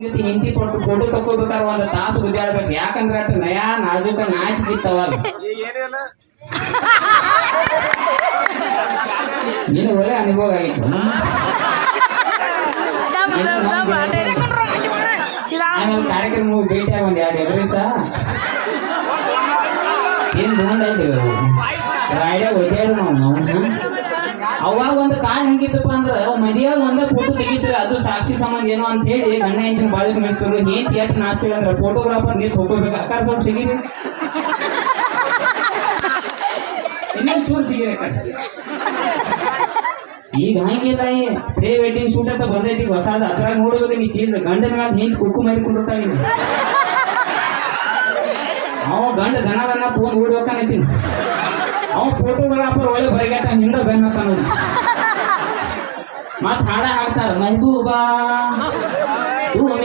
ಹಿಂದಿ ಕೊಟ್ಟು ಫೋಟೋ ತಕೋಬೇಕಾದ್ರೆ ಒಂದು ತಾಸು ಗುದ್ದಾಡ್ಬೇಕು. ಯಾಕಂದ್ರೆ ಅಟ್ ನಯಾ ನಾಜೂಕ ನಾಚ್ ಬಿತ್ತವಾಗ ನೀನು ಒಳ್ಳೆ ಅನುಭವ ಆಗಿತ್ತು. ಆಮೇಲೆ ಕಾರ್ಯಕ್ರಮ ಭೇಟಿಯಾಗ ಒಂದ್ 2 ಎವರೇಸ ಏನ್ ತಗೊಂಡಾಯ್ತೇವೆ ರಾಯ್ಡ ಒದ್ದಾಡು ನಾವು. ಅವಾಗ ಒಂದು ಕಾಲ್ ಹೆಂಗಿತ್ತಪ್ಪ ಅಂದ್ರ ಮದಿಯಾಗ ಒಂದ ಫೋಟೋ ತೆಗಿತೀರ, ಅದು ಸಾಕ್ಷಿ ಸಂಬಂಧ ಏನೋ ಅಂತ ಹೇಳಿ ಗಂಡ ಹೆಂಚಿನ ಬಾಜು ಮಿಸ್ತಿರು ಏನ್ ಥಿಯೇಟರ್ ನಾಚ್ತೀವಿ ಅಂದ್ರೆ ಫೋಟೋಗ್ರಾಫರ್ ನೀತ್ ಹೋಗ್ಬೇಕು ಅಕ್ಕಾರ ಸ್ವಲ್ಪ ಸಿಗಿರಿ ಇನ್ನೊಂದು ಚೂರು ಸಿಗಿರಿ ಅಕ್ಕ. ಈಗ ಹಂಗಿಲ್ಲ, ಪ್ರೀ ವೆಡ್ಡಿಂಗ್ ಶೂಟ್ ಅಂತ ಬಂದೈತಿ ಹೊಸಾದ, ಅದ್ರಾಗ ನೋಡ್ಬೇಕು ನೀ ಚೀಸ್ ಗಂಡನ ಮ್ಯಾಲ ಹಿಂದ್ ಕುಕ್ಕು ಮಾಡಿಕೊಂಡಿರ್ತಾವ. ಅವ ಗಂಡ ದನ ಫೋನ್ ಓಡ್ಬೇಕನ್ನೈತಿ, ಅವ ಫೋಟೋಗ್ರಾಫರ್ ಒಳ್ಳೆ ಬರಿಗಾಟ ಹಿಂದ ಬೆನ್ನತ್ತ ನೋಡಿ ಮತ್ ಹಾಡ ಹಾಡ್ತಾರ ಮೆಹಬೂಬಾ